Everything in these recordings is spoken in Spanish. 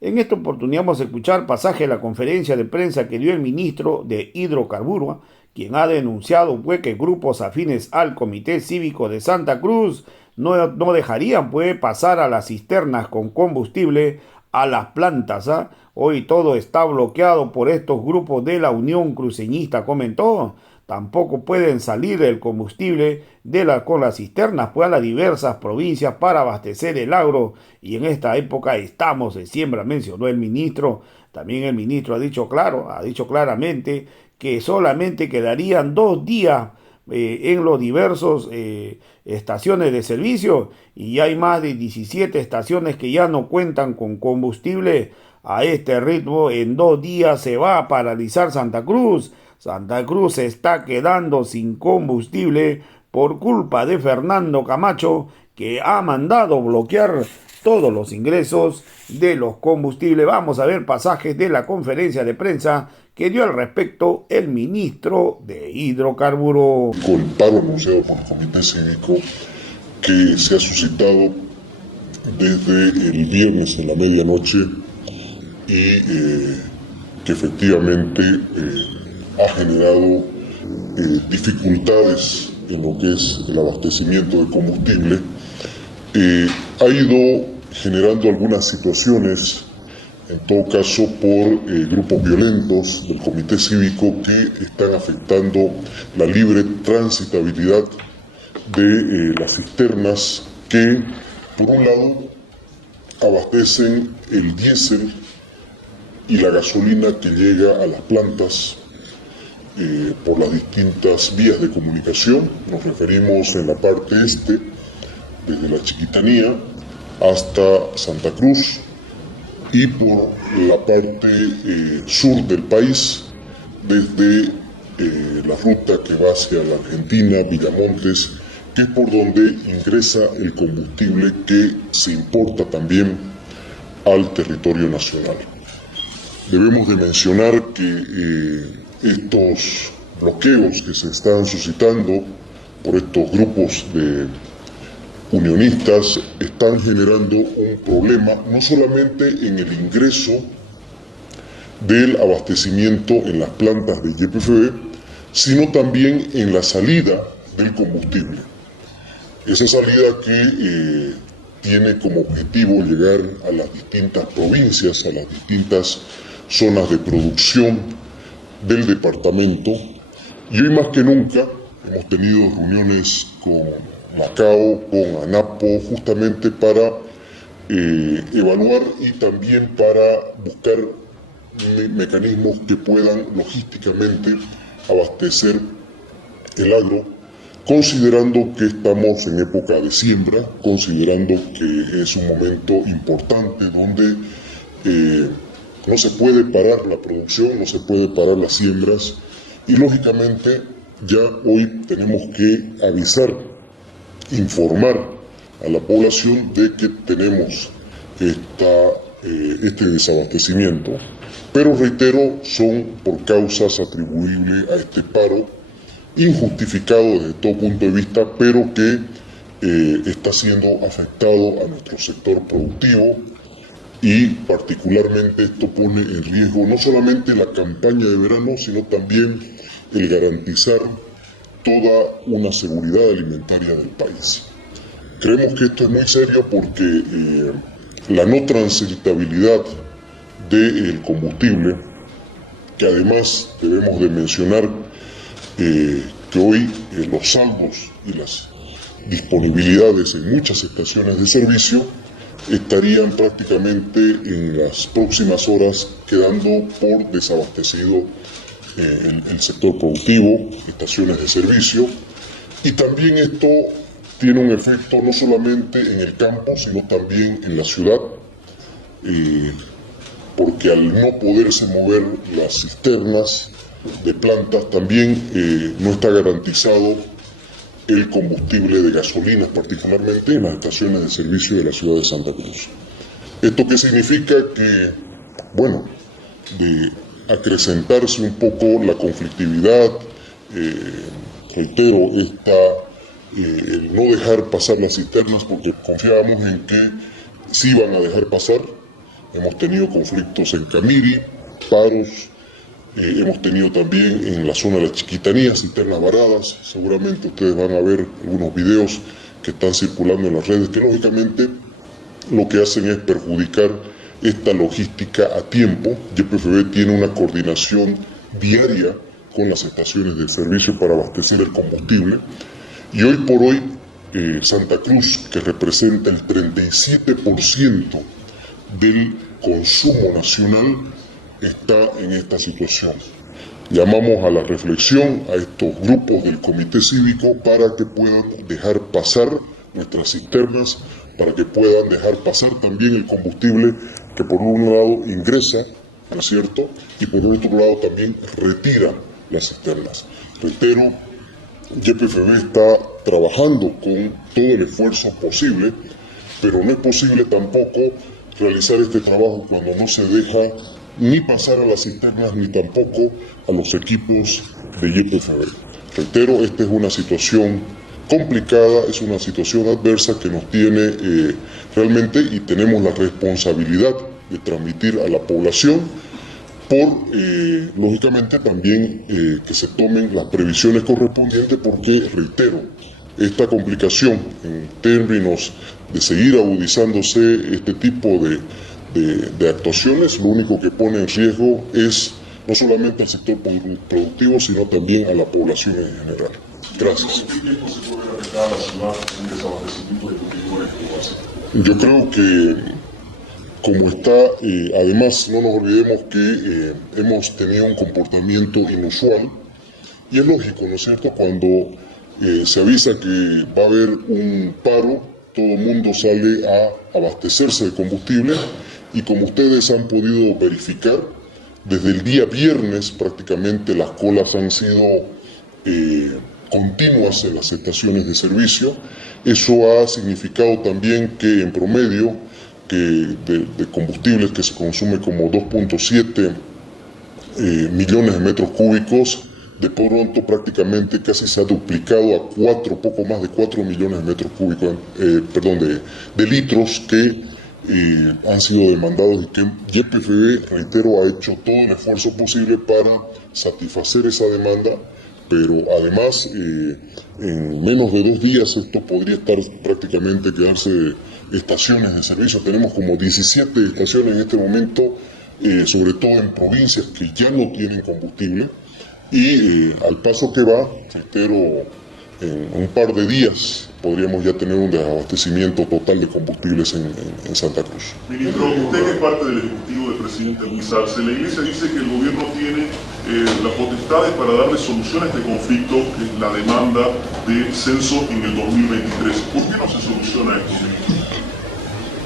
En esta oportunidad vamos a escuchar pasaje de la conferencia de prensa que dio el ministro de Hidrocarburos, quien ha denunciado pues, que grupos afines al Comité Cívico de Santa Cruz no dejarían pues, pasar a las cisternas con combustible a las plantas. ¿Ah? Hoy todo está bloqueado por estos grupos de la Unión Cruceñista, comentó. Tampoco pueden salir el combustible con las cisternas pues, a las diversas provincias para abastecer el agro. Y en esta época estamos en siembra, mencionó el ministro. También el ministro ha dicho claramente que solamente quedarían 2 días en los diversos estaciones de servicio y hay más de 17 estaciones que ya no cuentan con combustible. A este ritmo, en 2 días se va a paralizar Santa Cruz. Santa Cruz se está quedando sin combustible por culpa de Fernando Camacho, que ha mandado bloquear todos los ingresos de los combustibles. Vamos a ver pasajes de la conferencia de prensa que dio al respecto el ministro de Hidrocarburos. Con el paro anunciado por el Comité Cívico que se ha suscitado desde el viernes en la medianoche y que efectivamente ha generado dificultades en lo que es el abastecimiento de combustible, ha ido generando algunas situaciones, en todo caso por grupos violentos del Comité Cívico que están afectando la libre transitabilidad de las cisternas que, por un lado, abastecen el diésel y la gasolina que llega a las plantas por las distintas vías de comunicación. Nos referimos en la parte este, desde la Chiquitanía hasta Santa Cruz, y por la parte sur del país, desde la ruta que va hacia la Argentina, Villamontes, que es por donde ingresa el combustible que se importa también al territorio nacional. Debemos de mencionar que estos bloqueos que se están suscitando por estos grupos de unionistas están generando un problema no solamente en el ingreso del abastecimiento en las plantas de YPFB, sino también en la salida del combustible. Esa salida que tiene como objetivo llegar a las distintas provincias, a las distintas zonas de producción del departamento, y hoy más que nunca hemos tenido reuniones con Macao, con ANAPO, justamente para evaluar y también para buscar mecanismos que puedan logísticamente abastecer el agro, considerando que estamos en época de siembra, considerando que es un momento importante donde no se puede parar la producción, no se puede parar las siembras, y lógicamente ya hoy tenemos que avisar, informar a la población de que tenemos este desabastecimiento. Pero reitero, son por causas atribuibles a este paro, injustificado desde todo punto de vista, pero que está siendo afectado a nuestro sector productivo, y particularmente esto pone en riesgo no solamente la campaña de verano, sino también el garantizar toda una seguridad alimentaria del país. Creemos que esto es muy serio porque la no transitabilidad del combustible, que además debemos de mencionar que hoy los saldos y las disponibilidades en muchas estaciones de servicio estarían prácticamente en las próximas horas quedando por desabastecido el sector productivo, estaciones de servicio, y también esto tiene un efecto no solamente en el campo, sino también en la ciudad, porque al no poderse mover las cisternas de plantas, también no está garantizado el combustible de gasolinas, particularmente en las estaciones de servicio de la ciudad de Santa Cruz. ¿Esto qué significa? Que, bueno, de acrecentarse un poco la conflictividad, reitero, el no dejar pasar las cisternas, porque confiábamos en que sí iban a dejar pasar, hemos tenido conflictos en Camiri, paros, hemos tenido también en la zona de las Chiquitanías, cisternas varadas. Seguramente ustedes van a ver algunos videos que están circulando en las redes que lógicamente lo que hacen es perjudicar esta logística a tiempo. YPFB tiene una coordinación diaria con las estaciones de servicio para abastecer el combustible y hoy por hoy Santa Cruz, que representa el 37% del consumo nacional, está en esta situación. Llamamos a la reflexión a estos grupos del Comité Cívico para que puedan dejar pasar nuestras cisternas, para que puedan dejar pasar también el combustible que por un lado ingresa, ¿no es cierto?, y por otro lado también retira las cisternas. Reitero, YPFB está trabajando con todo el esfuerzo posible, pero no es posible tampoco realizar este trabajo cuando no se deja ni pasar a las cisternas ni tampoco a los equipos de YPFB. Reitero, esta es una situación complicada, es una situación adversa que nos tiene realmente y tenemos la responsabilidad de transmitir a la población por, lógicamente, también que se tomen las previsiones correspondientes porque, reitero, esta complicación en términos de seguir agudizándose este tipo de actuaciones, lo único que pone en riesgo es no solamente al sector productivo, sino también a la población en general. Gracias. Yo creo que como está, además no nos olvidemos que hemos tenido un comportamiento inusual y es lógico, ¿no es cierto? Cuando se avisa que va a haber un paro, todo el mundo sale a abastecerse de combustible y como ustedes han podido verificar, desde el día viernes prácticamente las colas han sido continuas en las estaciones de servicio. Eso ha significado también que en promedio de combustibles que se consume como 2.7 millones de metros cúbicos, de pronto prácticamente casi se ha duplicado a poco más de 4 millones de metros cúbicos, de litros que han sido demandados y que YPFB, reitero, ha hecho todo el esfuerzo posible para satisfacer esa demanda, pero además en menos de 2 días esto podría estar prácticamente quedarse estaciones de servicio. Tenemos como 17 estaciones en este momento, sobre todo en provincias que ya no tienen combustible y al paso que va, reitero, en un par de días podríamos ya tener un desabastecimiento total de combustibles en Santa Cruz. Ministro, usted que es parte del Ejecutivo del presidente Luis Arce, la Iglesia dice que el gobierno tiene las potestades para darle solución a este conflicto, que es la demanda de censo en el 2023. ¿Por qué no se soluciona esto, ministro?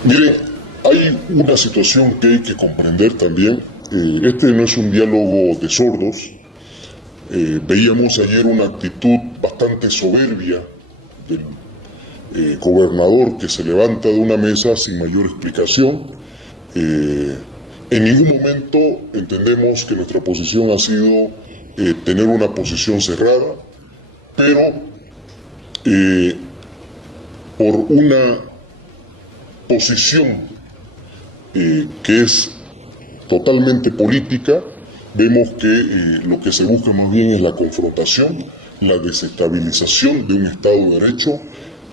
Mire, hay una situación que hay que comprender también. Este no es un diálogo de sordos. Veíamos ayer una actitud bastante soberbia del gobernador que se levanta de una mesa sin mayor explicación. En ningún momento entendemos que nuestra posición ha sido tener una posición cerrada, pero por una posición que es totalmente política, vemos que lo que se busca más bien es la confrontación, la desestabilización de un Estado de Derecho,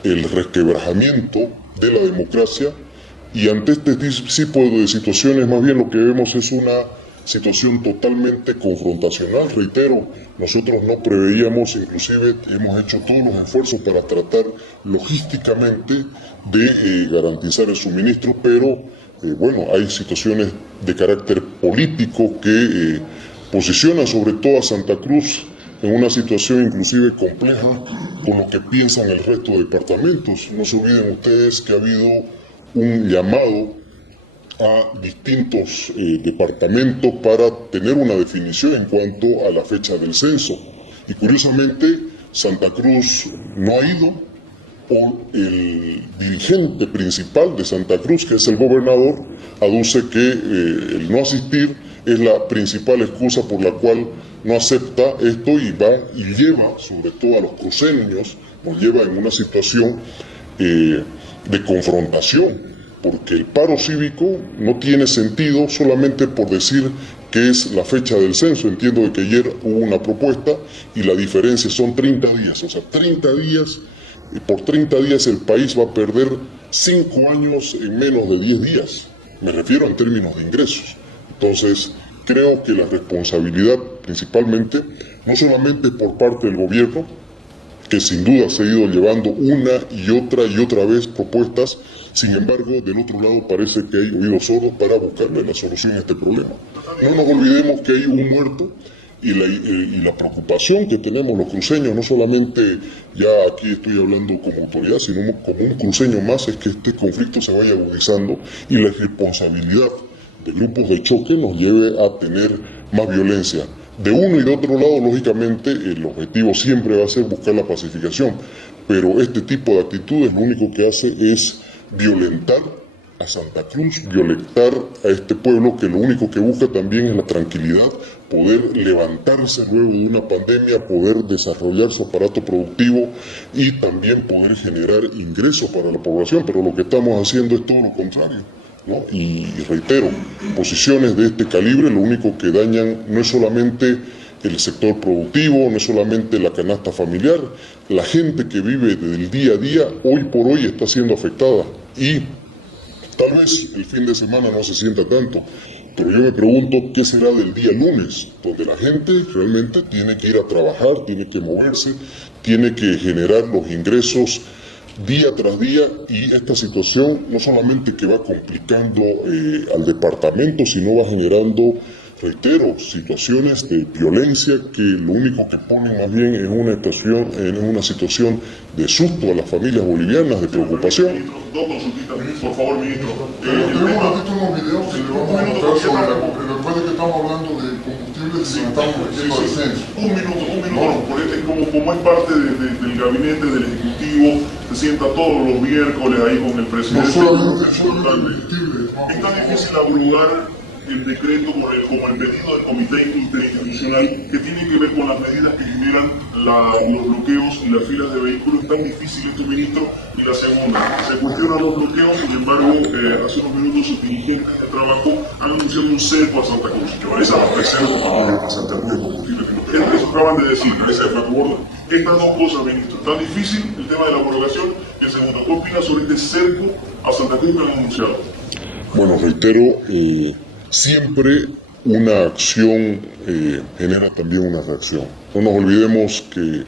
el resquebrajamiento de la democracia, y ante este tipo de situaciones más bien lo que vemos es una situación totalmente confrontacional. Reitero, nosotros no preveíamos, inclusive hemos hecho todos los esfuerzos para tratar logísticamente de garantizar el suministro, pero bueno, hay situaciones de carácter político que posicionan sobre todo a Santa Cruz en una situación inclusive compleja con lo que piensan el resto de departamentos. No se olviden ustedes que ha habido un llamado a distintos departamentos para tener una definición en cuanto a la fecha del censo. Y curiosamente, Santa Cruz no ha ido, o el dirigente principal de Santa Cruz, que es el gobernador, aduce que el no asistir es la principal excusa por la cual no acepta esto y va y lleva, sobre todo a los cruceños, nos lleva en una situación de confrontación. porque el paro cívico no tiene sentido solamente por decir que es la fecha del censo. Entiendo de que ayer hubo una propuesta y la diferencia son 30 días, o sea, 30 días, y por 30 días el país va a perder 5 años en menos de 10 días, me refiero en términos de ingresos. Entonces, creo que la responsabilidad principalmente, no solamente por parte del gobierno, que sin duda se ha ido llevando una y otra vez propuestas, sin embargo, del otro lado parece que hay oídos sordos para buscarle la solución a este problema. No nos olvidemos que hay un muerto y la preocupación que tenemos los cruceños, no solamente ya aquí estoy hablando como autoridad, sino como un cruceño más, es que este conflicto se vaya agudizando y la irresponsabilidad de grupos de choque nos lleve a tener más violencia. De uno y de otro lado, lógicamente, el objetivo siempre va a ser buscar la pacificación, pero este tipo de actitudes lo único que hace es violentar a Santa Cruz, violentar a este pueblo que lo único que busca también es la tranquilidad, poder levantarse luego de una pandemia, poder desarrollar su aparato productivo y también poder generar ingresos para la población, pero lo que estamos haciendo es todo lo contrario, ¿no? Y reitero, posiciones de este calibre lo único que dañan no es solamente el sector productivo, no es solamente la canasta familiar, la gente que vive del día a día hoy por hoy está siendo afectada y tal vez el fin de semana no se sienta tanto, pero yo me pregunto qué será del día lunes, donde la gente realmente tiene que ir a trabajar, tiene que moverse, tiene que generar los ingresos día tras día, y esta situación no solamente que va complicando al departamento, sino va generando, reitero, situaciones de violencia que lo único que ponen más bien es una situación de susto a las familias bolivianas, de preocupación. Dos consultitas, por favor, ministro. Tenemos aquí unos videos que le vamos a mostrar sobre la porque recuerda que estamos hablando de combustibles y estamos metiendo al censo. Un minuto, como es parte del gabinete del Ejecutivo, se sienta todos los miércoles ahí con el presidente. No solamente combustibles. Es tan difícil abordar el decreto como el pedido del Comité Interinstitucional que tiene que ver con las medidas que generan los bloqueos y las filas de vehículos. Es tan difícil este, ministro. Y la segunda, se cuestionan los bloqueos, sin embargo, hace unos minutos sus dirigentes de trabajo han anunciado un cerco a Santa Cruz, que va a desabastecer a Santa Cruz de combustible. Eso acaban de decir, ese es acuerdo. Estas dos cosas, ministro, tan difícil el tema de la homologación, y el segundo, ¿qué opina sobre este cerco a Santa Cruz que han anunciado? Bueno, reitero, siempre una acción genera también una reacción. No nos olvidemos que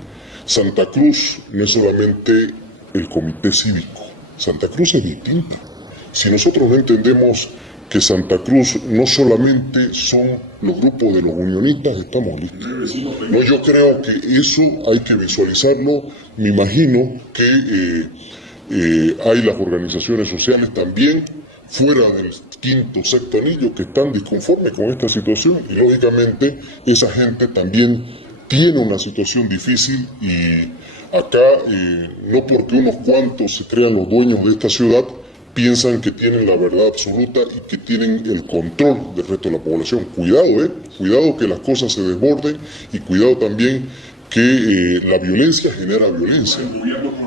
Santa Cruz no es solamente el comité cívico. Santa Cruz es distinta. Si nosotros no entendemos que Santa Cruz no solamente son los grupos de los unionistas, estamos listos. No, yo creo que eso hay que visualizarlo. Me imagino que hay las organizaciones sociales también fuera del quinto, sexto anillo que están disconformes con esta situación, y lógicamente esa gente también tiene una situación difícil, y acá no porque unos cuantos se crean los dueños de esta ciudad piensan que tienen la verdad absoluta y que tienen el control del resto de la población. Cuidado que las cosas se desborden, y cuidado también que la violencia genera violencia,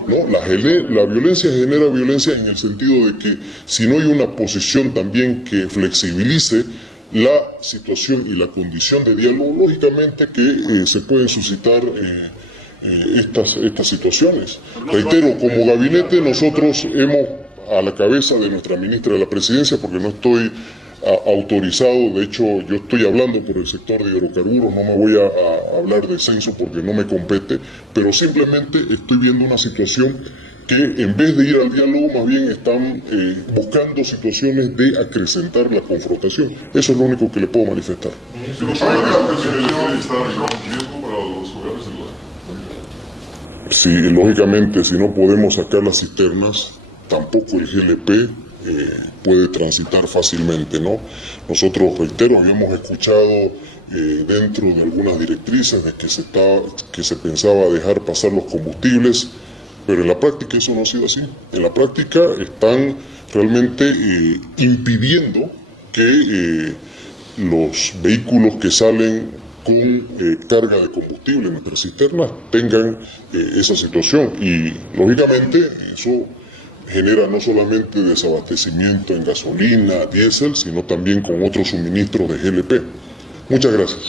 ¿no? La violencia genera violencia en el sentido de que si no hay una posición también que flexibilice la situación y la condición de diálogo, lógicamente que se pueden suscitar estas situaciones. Reitero, como gabinete nosotros hemos, a la cabeza de nuestra ministra de la Presidencia, porque no estoy autorizado, de hecho yo estoy hablando por el sector de hidrocarburos, no me voy a hablar de censo porque no me compete, pero simplemente estoy viendo una situación que en vez de ir al diálogo más bien están buscando situaciones de acrecentar la confrontación. Eso es lo único que le puedo manifestar. Sí, lógicamente si no podemos sacar las cisternas, tampoco el GLP puede transitar fácilmente, ¿no? Nosotros, reitero, habíamos escuchado dentro de algunas directrices de que se pensaba dejar pasar los combustibles, pero en la práctica eso no ha sido así. En la práctica están realmente impidiendo que los vehículos que salen con carga de combustible en nuestras cisternas tengan esa situación, y lógicamente eso genera no solamente desabastecimiento en gasolina, diésel, sino también con otros suministros de GLP. Muchas gracias.